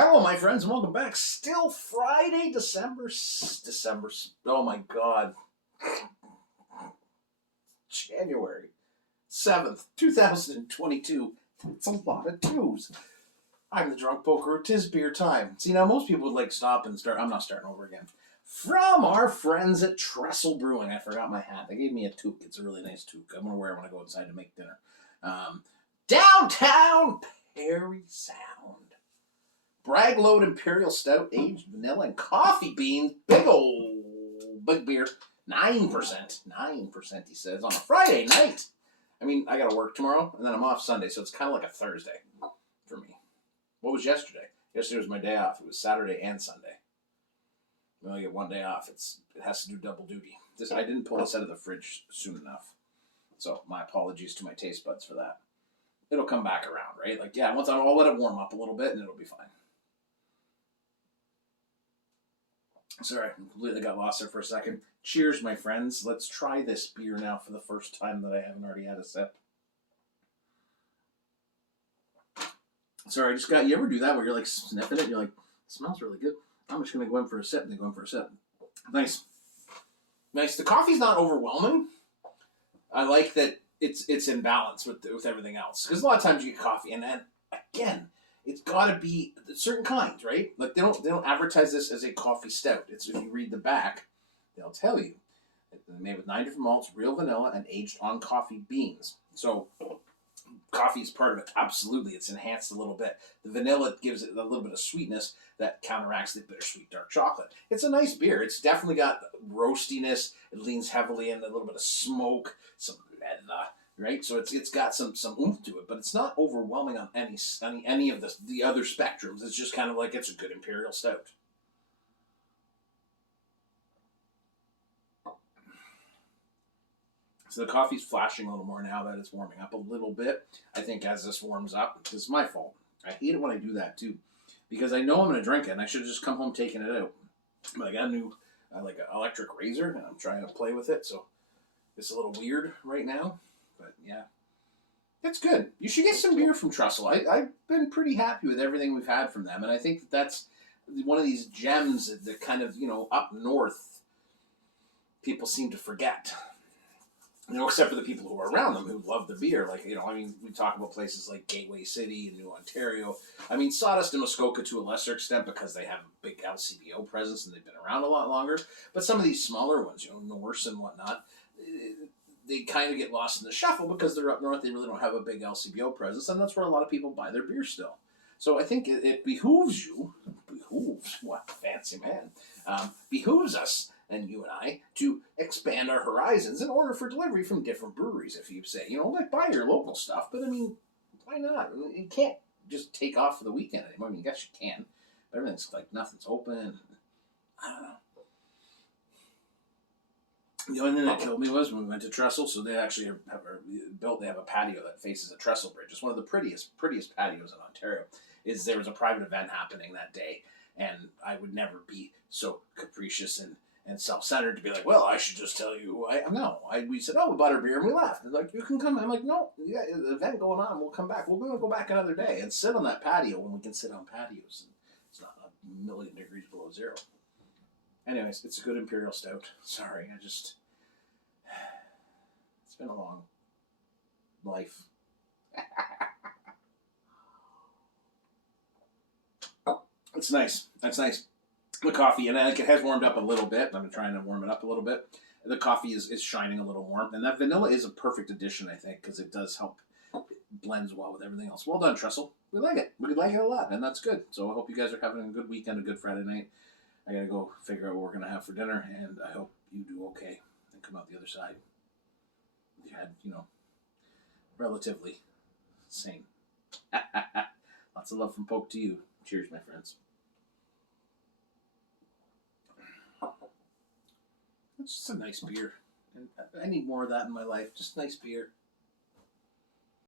Hello, my friends, and welcome back. Still Friday, December. Oh my God, January 7th, 2022. It's a lot of twos. I'm the drunk poker. 'Tis beer time. See, now most people would like stop and start. I'm not starting over again. From our friends at Trestle Brewing. I forgot my hat. They gave me a toque. It's a really nice toque. I'm gonna wear it when I go inside to make dinner. Downtown Perry Sound. Brag Load Imperial Stout, aged vanilla and coffee beans. Big beer. 9%. 9%, he says, on a Friday night. I mean, I got to work tomorrow, and then I'm off Sunday, so it's kind of like a Thursday for me. What was yesterday? Yesterday was my day off. It was Saturday and Sunday. We only get one day off. It has to do double duty. I didn't pull this out of the fridge soon enough. So my apologies to my taste buds for that. It'll come back around, right? Like, yeah, once I'll let it warm up a little bit, and it'll be fine. Sorry, I completely got lost there for a second. Cheers, my friends. Let's try this beer now for the first time that I haven't already had a sip. Sorry, you ever do that where you're like sniffing it and you're like, it smells really good. I'm just going to go in for a sip and then go in for a sip. Nice. Nice. The coffee's not overwhelming. I like that it's in balance with everything else. Because a lot of times you get coffee and then, again, it's got to be certain kinds, right? Like they don't advertise this as a coffee stout. It's if you read the back, they'll tell you they're made with 9 different malts, real vanilla, and aged on coffee beans. So coffee is part of it. Absolutely, it's enhanced a little bit. The vanilla gives it a little bit of sweetness that counteracts the bittersweet dark chocolate. It's a nice beer. It's definitely got roastiness. It leans heavily in a little bit of smoke, some leather. Right, so it's got some oomph to it, but it's not overwhelming on any of the other spectrums. It's just kind of like it's a good imperial stout. So the coffee's flashing a little more now that it's warming up a little bit. I think as this warms up, this is my fault. I hate it when I do that too, because I know I'm going to drink it, and I should have just come home taking it out. But I got a new like an electric razor, and I'm trying to play with it, so it's a little weird right now. But yeah, it's good. You should get some beer from Trestle. I've been pretty happy with everything we've had from them, and I think that's one of these gems that kind of, up north, people seem to forget. Except for the people who are around them who love the beer. Like, we talk about places like Gateway City and New Ontario. I mean, Sawdust and Muskoka to a lesser extent because they have a big LCBO presence and they've been around a lot longer. But some of these smaller ones, Norse and whatnot, they kind of get lost in the shuffle because they're up north. They really don't have a big LCBO presence, and that's where a lot of people buy their beer still. So I think it behooves what fancy man, behooves us and you and I to expand our horizons and order for delivery from different breweries. If you say, buy your local stuff, but I mean, why not? You can't just take off for the weekend anymore. I mean, I guess you can, but everything's like nothing's open. I don't know. The only thing that killed me was when we went to Trestle, so they actually have a patio that faces a trestle bridge. It's one of the prettiest patios in Ontario. There was a private event happening that day, and I would never be so capricious and self-centered to be like, well, I should just tell you we said, we bought our beer and we left. They're like, you can come. I'm like, no, you got an event going on. We'll come back. We're going to go back another day and sit on that patio when we can sit on patios. And it's not a million degrees below zero. Anyways, it's a good Imperial Stout. Sorry, it's been a long life. It's nice. That's nice. The coffee, and it has warmed up a little bit. I'm trying to warm it up a little bit. The coffee is shining a little more. And that vanilla is a perfect addition, I think, because it does help. It blends well with everything else. Well done, Trestle. We like it. We like it a lot, and that's good. So I hope you guys are having a good weekend, a good Friday night. I got to go figure out what we're going to have for dinner, and I hope you do okay and come out the other side. You had, relatively sane. Lots of love from Poke to you. Cheers, my friends. It's just a nice beer. And I need more of that in my life. Just nice beer.